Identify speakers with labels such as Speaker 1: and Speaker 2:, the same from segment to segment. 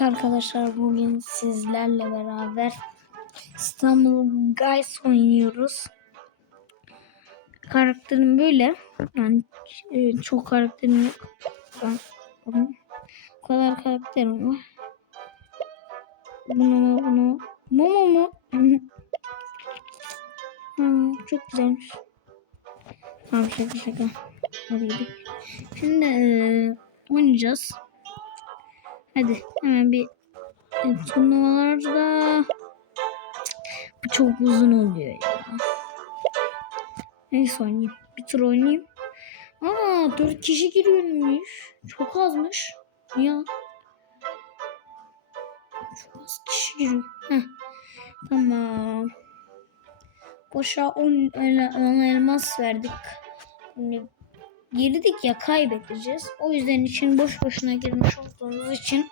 Speaker 1: Evet arkadaşlar bugün sizlerle beraber İstanbul Guys oynuyoruz. Karakterim böyle. Yani e, çok karakterim yok. Bu kadar karakterim var. Bunu bunu mu mu mu? Çok güzelmiş. Tamam şaka şaka. Hadi gidelim. Şimdi e, oynayacağız. Hadi hemen bir e, turnuvalarda bu çok uzun oluyor ya. Neyse oynayayım. Bir tur oynayayım. Aa dört kişi giriyormuş. Çok azmış. Ya. Çok az kişi giriyor. Heh. Tamam. Boşa 10 elmas verdik. Şimdi girdik ya kaybedeceğiz. O yüzden için boş boşuna girmiş olduğumuz için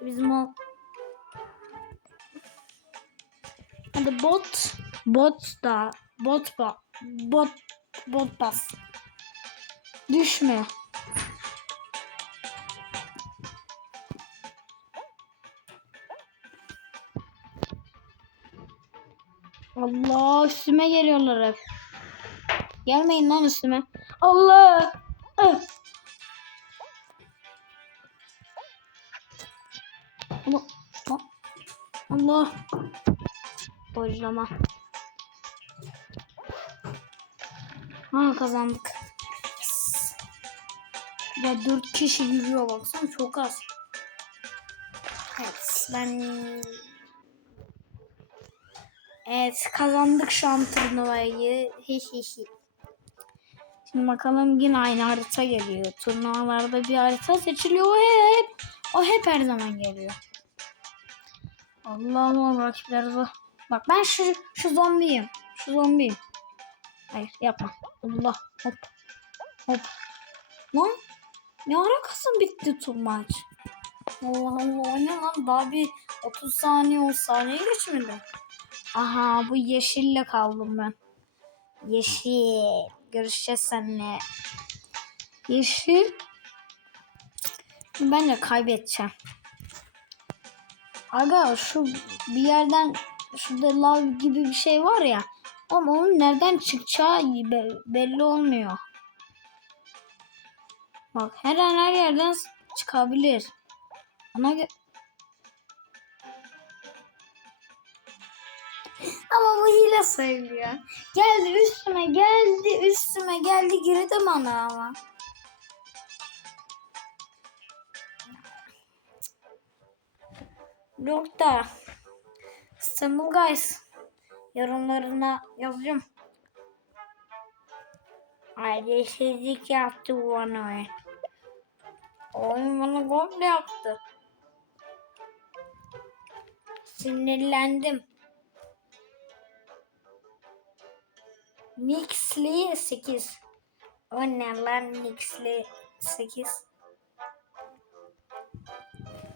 Speaker 1: bizim o Hadi bot bot da bot ba bot bot bas. Düşme. Allah üstüme geliyorlar hep. Gelmeyin lan üstüme. Allah. Ah. Allah. Allah. Boylama. Ha kazandık. Ya dört kişi yürüyor baksana çok az. Evet ben Evet kazandık şu an turnuvayı. Hihihi. Şimdi bakalım yine aynı harita geliyor. Turnuvalarda bir harita seçiliyor. O hep, o hep her zaman geliyor. Allah'ım rakipler zor. Bak ben şu, şu zombiyim. Şu zombiyim. Hayır yapma. Allah hop. Hop. Lan ne ara kasım bitti tüm maç. Allah Allah o ne lan daha bir 30 saniye 10 saniye geçmedi. Aha bu yeşille kaldım ben. Yeşil. Görüşeceğiz seninle. Yeşil. Ben de kaybedeceğim. Aga şu bir yerden şurada lav gibi bir şey var ya. Ama onun nereden çıkacağı belli olmuyor. Bak her an her yerden çıkabilir. Ona Ama bu hile sayılıyor. Geldi üstüme geldi üstüme geldi girdi bana ama. Yok da İstanbul Guys yorumlarına yazıyorum. Ailesizlik yaptı bu bana. Oyun bana komple yaptı. Sinirlendim. Nixley 8. O ne lan Nixley 8.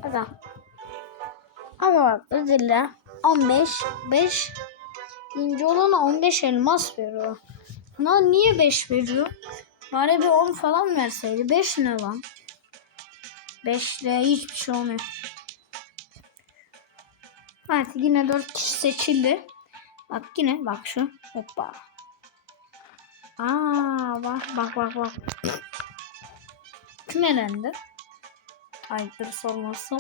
Speaker 1: Aga. Ama bak ödülle 15 5 ince olana 15 elmas veriyor. Buna niye 5 veriyor? Bari bir 10 falan verseydi. 5 ne lan? 5 ile hiçbir şey olmuyor. Artık yine 4 kişi seçildi. Bak yine bak şu. Hoppa. Aa bak bak bak bak. Kim elendi? Ayıptır sorması.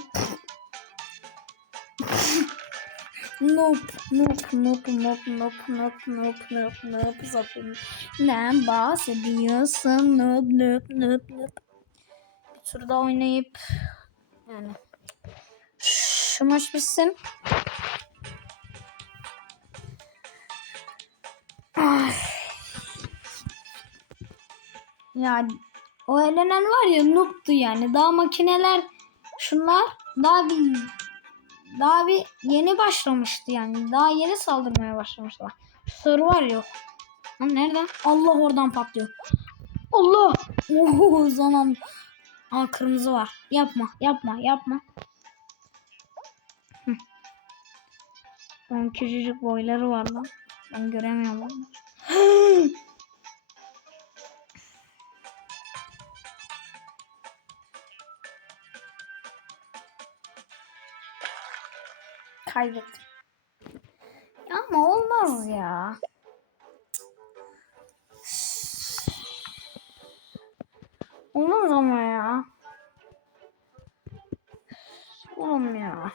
Speaker 1: Nope, nope, nope, nope, nope, nope, nope, nope, nope, zaten. Ne bahsediyorsun? Nope, nope, nope, nope. Bir tur daha oynayıp yani şu maç bitsin. Yani o elenen var ya noob'tu yani. Daha makineler şunlar daha bir daha bir yeni başlamıştı yani. Daha yeni saldırmaya başlamışlar. Soru var yok. Lan nereden? Allah oradan patlıyor. Allah! Oo zaman. Aa kırmızı var. Yapma, yapma, yapma. Hı. Onun küçücük boyları var lan. Ben göremiyorum. Kaybettim. Ya ama olmaz ya. Olmaz ama ya. Ya.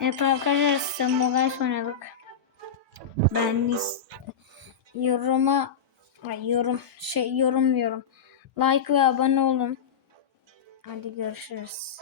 Speaker 1: Evet arkadaşlar size Morgan oynadık. Ben yoruma yorum şey yorum yorum. Like ve abone olun. Hadi görüşürüz.